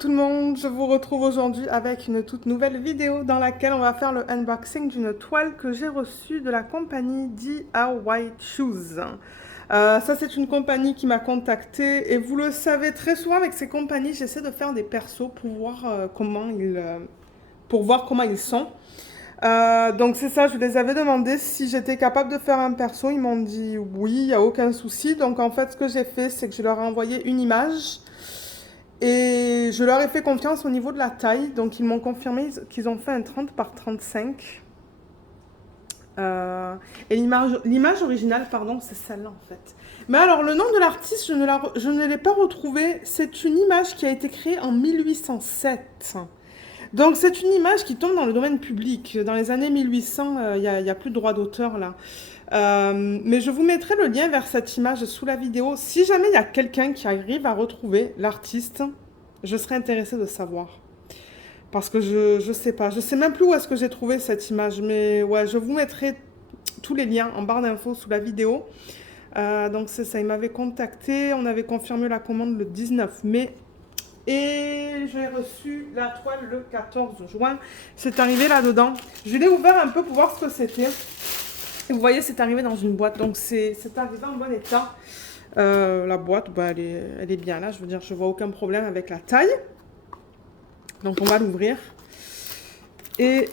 tout le monde, je vous retrouve aujourd'hui avec une toute nouvelle vidéo dans laquelle on va faire le unboxing d'une toile que j'ai reçue de la compagnie DIY Shoes. Ça c'est une compagnie qui m'a contactée et vous le savez très souvent avec ces compagnies, j'essaie de faire des persos pour voir, pour voir comment ils sont. Donc c'est ça, je les avais demandé si j'étais capable de faire un perso, ils m'ont dit oui, il n'y a aucun souci. Donc en fait ce que j'ai fait c'est que je leur ai envoyé une image. Et je leur ai fait confiance au niveau de la taille, donc ils m'ont confirmé qu'ils ont fait un 30 par 35. Et l'image originale, pardon, c'est celle-là en fait. Mais alors le nom de l'artiste, je ne l'ai pas retrouvé. C'est une image qui a été créée en 1807. Donc c'est une image qui tombe dans le domaine public. Dans les années 1800, il n'y a plus de droit d'auteur là. Mais je vous mettrai le lien vers cette image sous la vidéo. Si jamais il y a quelqu'un qui arrive à retrouver l'artiste, je serais intéressée de savoir. Parce que je sais pas. Je sais même plus où est-ce que j'ai trouvé cette image. Mais ouais, je vous mettrai tous les liens en barre d'infos sous la vidéo. Donc c'est ça, il m'avait contacté. On avait confirmé la commande le 19 mai. Et j'ai reçu la toile le 14 juin. C'est arrivé là-dedans. Je l'ai ouvert un peu pour voir ce que c'était. Et vous voyez, c'est arrivé dans une boîte. Donc c'est arrivé en bon état. La boîte, bah, elle est bien là. Je veux dire, je vois aucun problème avec la taille. Donc on va l'ouvrir. Et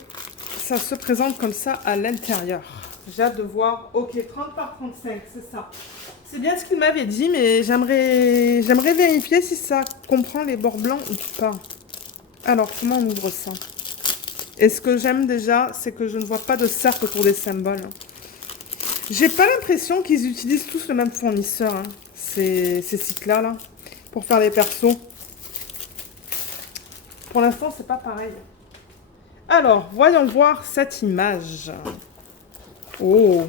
ça se présente comme ça à l'intérieur. J'ai hâte de voir. Ok, 30 par 35, c'est ça. C'est bien ce qu'il m'avait dit, mais j'aimerais vérifier si ça comprend les bords blancs ou pas. Alors, comment on ouvre ça? Et ce que j'aime déjà, c'est que je ne vois pas de cercle autour des symboles. J'ai pas l'impression qu'ils utilisent tous le même fournisseur, hein, ces sites-là, là, pour faire les persos. Pour l'instant, c'est pas pareil. Alors, voyons voir cette image. Oh,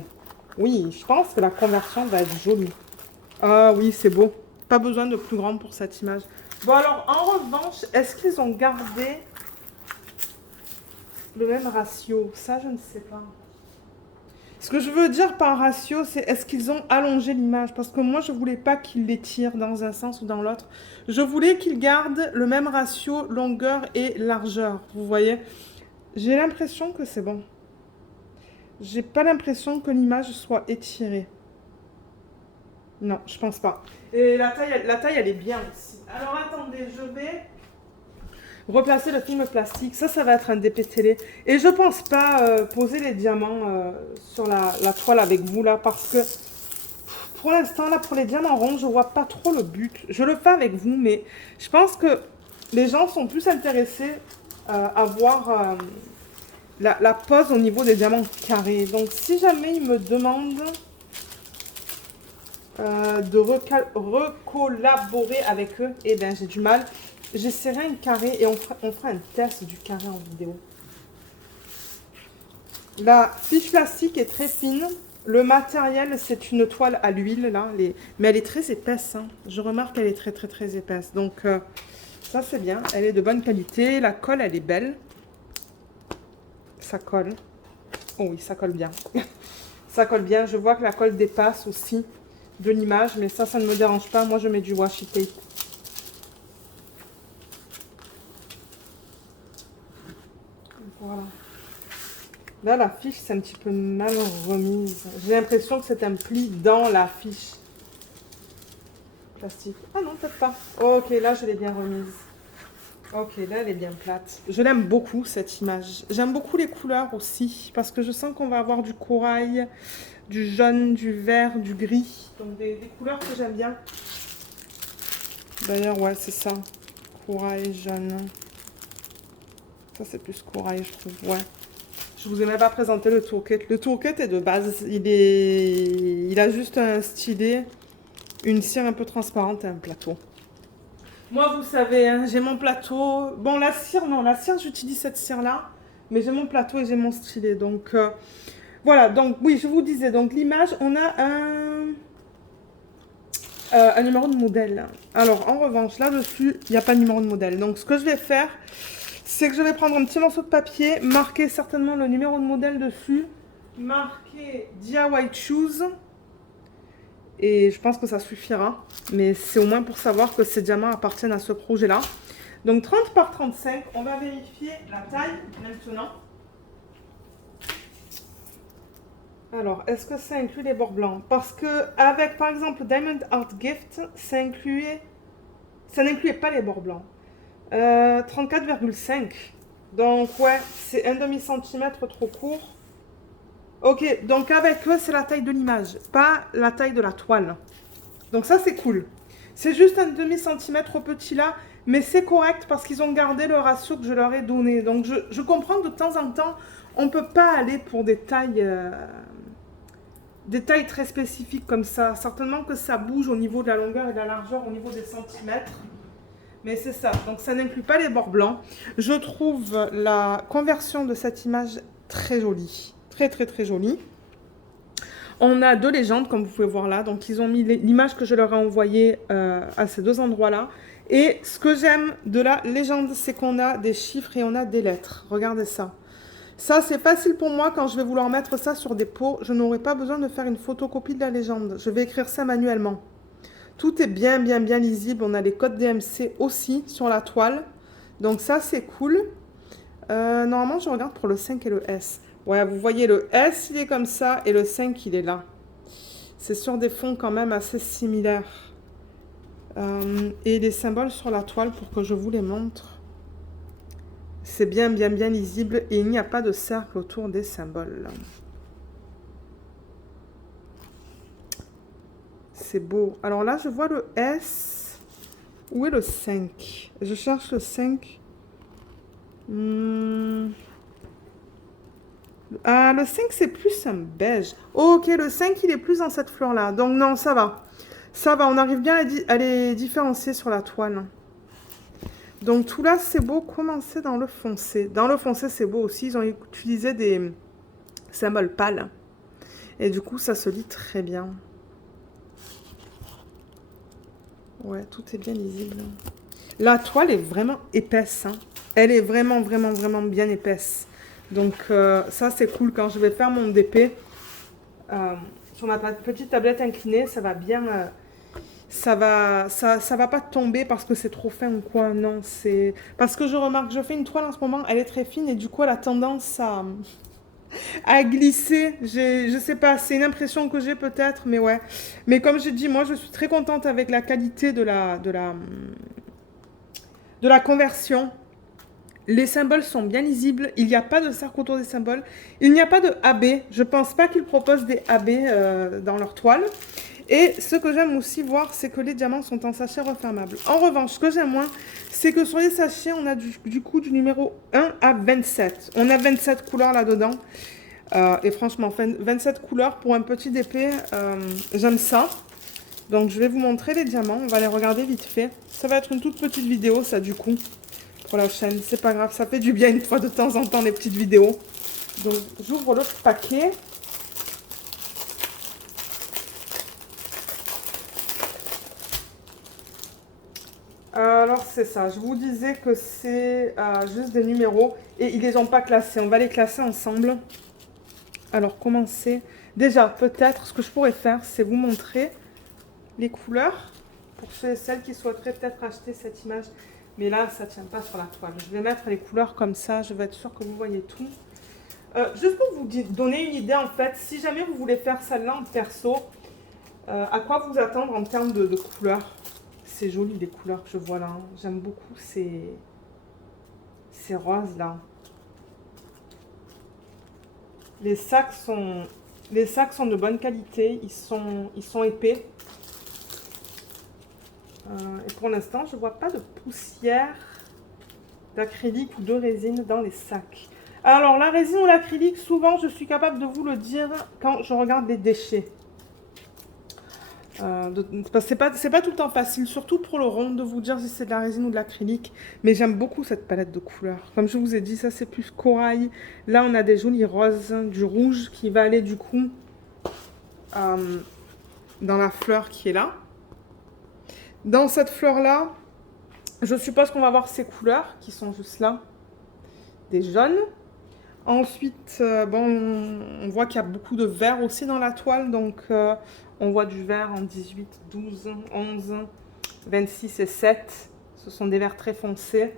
oui, je pense que la conversion va être jolie. Ah oui, c'est beau. Pas besoin de plus grand pour cette image. Bon alors, en revanche, est-ce qu'ils ont gardé le même ratio? Ça, je ne sais pas. Ce que je veux dire par ratio, c'est est-ce qu'ils ont allongé l'image? Parce que moi, je voulais pas qu'ils l'étirent dans un sens ou dans l'autre. Je voulais qu'ils gardent le même ratio longueur et largeur. Vous voyez? J'ai l'impression que c'est bon. J'ai pas l'impression que l'image soit étirée. Non, je pense pas. Et la taille, elle est bien aussi. Alors attendez, je vais replacer le film plastique. Ça va être un DP télé. Et je pense pas poser les diamants sur la toile avec vous là, parce que pour l'instant là, pour les diamants ronds, je vois pas trop le but. Je le fais avec vous, mais je pense que les gens sont plus intéressés à voir la pose au niveau des diamants carrés. Donc si jamais ils me demandent de recollaborer avec eux, et ben j'ai du mal. J'essaierai un carré et on fera un test du carré en vidéo. La fiche plastique est très fine. Le matériel, c'est une toile à l'huile, là. Mais elle est très épaisse. Hein. Je remarque qu'elle est très, très, très épaisse. Donc, ça, c'est bien. Elle est de bonne qualité. La colle, elle est belle. Ça colle. Oh oui, ça colle bien. Ça colle bien. Je vois que la colle dépasse aussi de l'image. Mais ça ne me dérange pas. Moi, je mets du washi tape. Voilà. Là, la fiche, c'est un petit peu mal remise. J'ai l'impression que c'est un pli dans la fiche plastique. Ah non, peut-être pas. Ok, là, je l'ai bien remise. Ok, là, elle est bien plate. Je l'aime beaucoup, cette image. J'aime beaucoup les couleurs aussi, parce que je sens qu'on va avoir du corail, du jaune, du vert, du gris. Donc, des couleurs que j'aime bien. D'ailleurs, ouais, c'est ça. Corail, jaune. Ça, c'est plus corail, je trouve. Ouais. Je vous ai même pas présenté le toolkit. Le toolkit est de base. Il a juste un stylet, une cire un peu transparente et un plateau. Moi, vous savez, hein, j'ai mon plateau. Bon, la cire, non. La cire, j'utilise cette cire-là. Mais j'ai mon plateau et j'ai mon stylet. Donc, voilà. Donc, oui, je vous disais. Donc, l'image, on a un numéro de modèle. Alors, en revanche, là-dessus, il n'y a pas de numéro de modèle. Donc, ce que je vais faire, c'est que je vais prendre un petit morceau de papier, marquer certainement le numéro de modèle dessus, marquer DIY Shoes, et je pense que ça suffira. Mais c'est au moins pour savoir que ces diamants appartiennent à ce projet-là. Donc 30 par 35, on va vérifier la taille maintenant. Alors, est-ce que ça inclut les bords blancs? Parce que avec, par exemple, Diamond Art Gift, ça n'incluait pas les bords blancs. 34,5. Donc, ouais, c'est un demi-centimètre trop court. Ok, donc avec eux, c'est la taille de l'image, pas la taille de la toile. Donc ça, c'est cool. C'est juste un demi-centimètre petit là, mais c'est correct parce qu'ils ont gardé le ratio que je leur ai donné. Donc, je comprends que de temps en temps, on ne peut pas aller pour des tailles très spécifiques comme ça. Certainement que ça bouge au niveau de la longueur et de la largeur, au niveau des centimètres. Mais c'est ça. Donc, ça n'inclut pas les bords blancs. Je trouve la conversion de cette image très jolie. Très, très, très jolie. On a deux légendes, comme vous pouvez voir là. Donc, ils ont mis l'image que je leur ai envoyée à ces deux endroits-là. Et ce que j'aime de la légende, c'est qu'on a des chiffres et on a des lettres. Regardez ça. Ça, c'est facile pour moi quand je vais vouloir mettre ça sur des pots. Je n'aurai pas besoin de faire une photocopie de la légende. Je vais écrire ça manuellement. Tout est bien, bien, bien lisible. On a les codes DMC aussi sur la toile. Donc ça, c'est cool. Normalement, je regarde pour le 5 et le S. Ouais, vous voyez, le S, il est comme ça et le 5, il est là. C'est sur des fonds quand même assez similaires. Et les symboles sur la toile pour que je vous les montre. C'est bien, bien, bien lisible et il n'y a pas de cercle autour des symboles. C'est beau. Alors là, je vois le S. Où est le 5? Je cherche le 5. Ah, le 5, c'est plus un beige. Ok, le 5, il est plus dans cette fleur-là. Donc non, ça va. Ça va, on arrive bien à les différencier sur la toile. Donc tout là, c'est beau. Commencer dans le foncé. Dans le foncé, c'est beau aussi. Ils ont utilisé des symboles pâles. Et du coup, ça se lit très bien. Ouais, tout est bien lisible. La toile est vraiment épaisse. Hein. Elle est vraiment, vraiment, vraiment bien épaisse. Donc ça, c'est cool. Quand je vais faire mon DP sur ma petite tablette inclinée, ça va bien... ça va pas tomber parce que c'est trop fin ou quoi. Non, c'est... Parce que je remarque, je fais une toile en ce moment, elle est très fine et du coup, elle a tendance à glisser. Je sais pas, c'est une impression que j'ai peut-être, mais ouais. Mais comme j'ai dit, moi, je suis très contente avec la qualité de la conversion. Les symboles sont bien lisibles. Il n'y a pas de cercle autour des symboles. Il n'y a pas de AB. Je ne pense pas qu'ils proposent des AB dans leur toile. Et ce que j'aime aussi voir, c'est que les diamants sont en sachet refermable. En revanche, ce que j'aime moins, c'est que sur les sachets, on a du coup du numéro 1 à 27. On a 27 couleurs là-dedans. Et franchement, 27 couleurs pour un petit DP, j'aime ça. Donc, je vais vous montrer les diamants. On va les regarder vite fait. Ça va être une toute petite vidéo, ça, du coup, pour la chaîne. C'est pas grave, ça fait du bien une fois de temps en temps, les petites vidéos. Donc, j'ouvre le paquet. Alors, c'est ça. Je vous disais que c'est juste des numéros et ils les ont pas classés. On va les classer ensemble. Alors, commencer. Déjà, peut-être, ce que je pourrais faire, c'est vous montrer les couleurs pour ceux et celles qui souhaiteraient peut-être acheter cette image. Mais là, ça ne tient pas sur la toile. Je vais mettre les couleurs comme ça. Je vais être sûre que vous voyez tout. Juste pour vous donner une idée, en fait, si jamais vous voulez faire celle-là en perso, à quoi vous attendre en termes de couleurs? C'est joli les couleurs que je vois là. Hein. J'aime beaucoup ces roses là. Les sacs sont de bonne qualité. Ils sont épais. Et pour l'instant, je ne vois pas de poussière d'acrylique ou de résine dans les sacs. Alors, la résine ou l'acrylique, souvent, je suis capable de vous le dire quand je regarde les déchets. C'est pas tout le temps facile, surtout pour le rond, de vous dire si c'est de la résine ou de l'acrylique. Mais j'aime beaucoup cette palette de couleurs. Comme je vous ai dit, ça c'est plus corail. Là, on a des jolis roses, du rouge qui va aller du coup dans la fleur qui est là. Dans cette fleur-là, je suppose qu'on va voir ces couleurs qui sont juste là. Des jaunes. Ensuite, bon, on voit qu'il y a beaucoup de vert aussi dans la toile. Donc, on voit du vert en 18, 12, 11, 26 et 7. Ce sont des verts très foncés.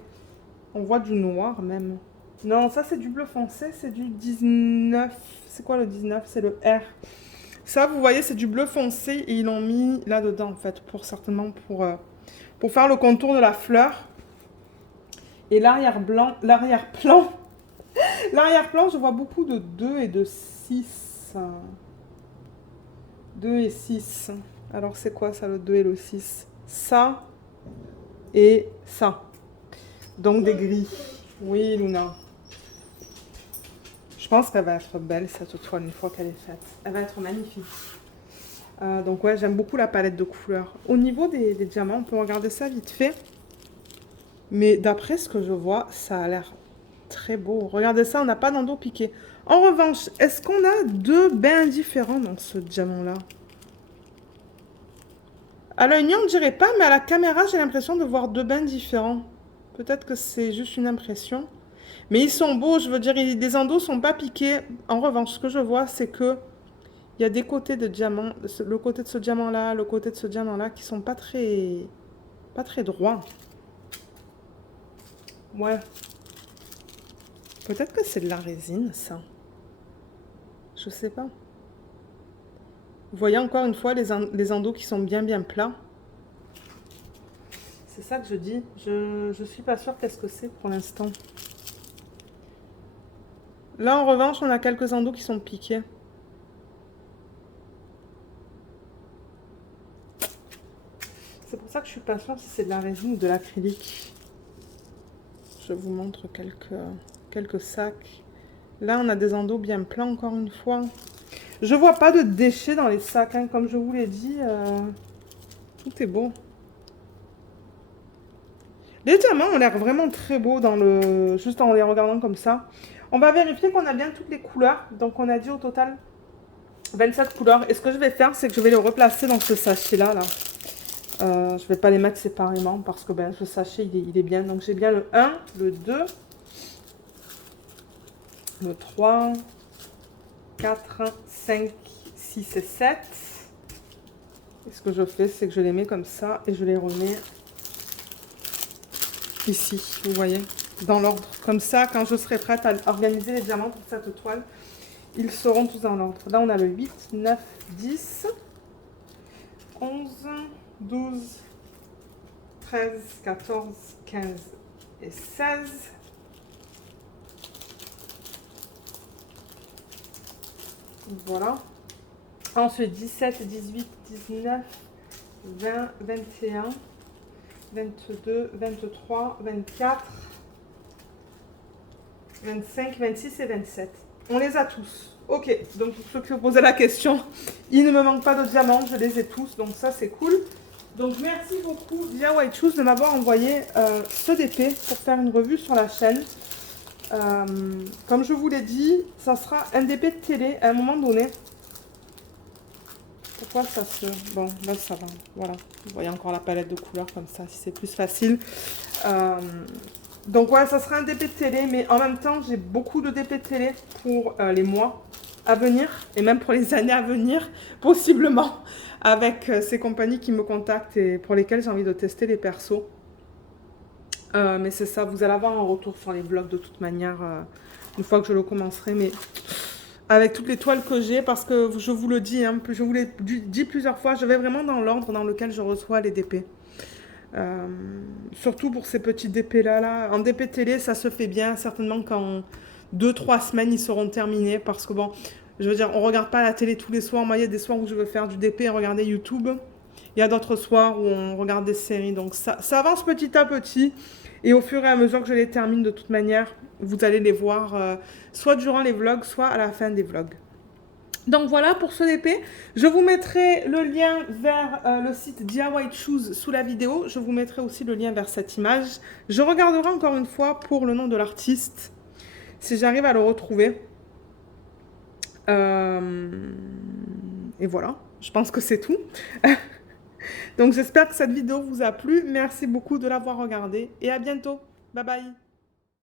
On voit du noir même. Non, ça c'est du bleu foncé, c'est du 19. C'est quoi le 19? C'est le R. Ça, vous voyez, c'est du bleu foncé et ils l'ont mis là-dedans, en fait, certainement pour faire le contour de la fleur. Et l'arrière-plan, l'arrière-plan, je vois beaucoup de 2 et de 6. 2 et 6. Alors, c'est quoi ça, le 2 et le 6? Ça et ça. Donc, des gris. Oui, Luna. Je pense qu'elle va être belle, cette toile, une fois qu'elle est faite. Elle va être magnifique. Donc, ouais, j'aime beaucoup la palette de couleurs. Au niveau des diamants, on peut regarder ça vite fait. Mais d'après ce que je vois, ça a l'air très beau. Regardez ça, on n'a pas d'endos piqué. En revanche, est-ce qu'on a 2 bains différents dans ce diamant-là? À l'œil nu, on ne dirait pas, mais à la caméra, j'ai l'impression de voir 2 bains différents. Peut-être que c'est juste une impression. Mais ils sont beaux, je veux dire, les endos ne sont pas piqués. En revanche, ce que je vois, c'est que il y a des côtés de diamant, le côté de ce diamant-là, le côté de ce diamant-là, qui sont pas très droits. Ouais. Peut-être que c'est de la résine, ça. Je sais pas. Vous voyez encore une fois les endos qui sont bien plats. C'est ça que je dis. Je suis pas sûre qu'est-ce que c'est pour l'instant. Là, en revanche, on a quelques endos qui sont piqués. C'est pour ça que je suis pas sûre si c'est de la résine ou de l'acrylique. Je vous montre quelques sacs. Là, on a des endos bien plats, encore une fois. Je vois pas de déchets dans les sacs, hein. Comme je vous l'ai dit, tout est beau. Les diamants ont l'air vraiment très beaux juste en les regardant comme ça. On va vérifier qu'on a bien toutes les couleurs. Donc, on a dit au total 27 couleurs. Et ce que je vais faire, c'est que je vais les replacer dans ce sachet-là. Là. Je ne vais pas les mettre séparément parce que ce sachet, il est bien. Donc, j'ai bien le 1, le 2, le 3, 4, 5, 6 et 7. Et ce que je fais, c'est que je les mets comme ça et je les remets ici, vous voyez, dans l'ordre. Comme ça, quand je serai prête à organiser les diamants pour cette toile, ils seront tous dans l'ordre. Là, on a le 8, 9, 10, 11, 12, 13, 14, 15 et 16. Voilà. Ensuite, 17, 18, 19, 20, 21, 22, 23, 24, 25, 26 et 27. On les a tous. Ok, donc pour ceux qui se posaient la question, il ne me manque pas de diamants, je les ai tous, donc ça c'est cool. Donc merci beaucoup DIY Choose de m'avoir envoyé ce DP pour faire une revue sur la chaîne. Comme je vous l'ai dit, ça sera un DP de télé à un moment donné. Pourquoi ça se... Bon, là ça va, voilà. Vous voyez encore la palette de couleurs comme ça, si c'est plus facile. Donc ouais, ça sera un DP de télé, mais en même temps, j'ai beaucoup de DP de télé pour les mois à venir, et même pour les années à venir, possiblement, avec ces compagnies qui me contactent et pour lesquelles j'ai envie de tester les persos. Mais c'est ça, vous allez avoir un retour sur les vlogs de toute manière, une fois que je le commencerai, mais avec toutes les toiles que j'ai, parce que je vous le dis, hein, je vous l'ai dit plusieurs fois, je vais vraiment dans l'ordre dans lequel je reçois les DP. Surtout pour ces petits DP là. En DP télé, ça se fait bien, certainement qu'en 2-3 semaines, ils seront terminés, parce que bon, je veux dire, on regarde pas la télé tous les soirs. Moi, il y a des soirs où je veux faire du DP et regarder YouTube. Il y a d'autres soirs où on regarde des séries, donc ça avance petit à petit. Et au fur et à mesure que je les termine, de toute manière, vous allez les voir soit durant les vlogs, soit à la fin des vlogs. Donc voilà pour ce DP. Je vous mettrai le lien vers le site DIY Choose sous la vidéo. Je vous mettrai aussi le lien vers cette image. Je regarderai encore une fois pour le nom de l'artiste, si j'arrive à le retrouver. Et voilà, je pense que c'est tout. Donc j'espère que cette vidéo vous a plu. Merci beaucoup de l'avoir regardée et à bientôt. Bye bye.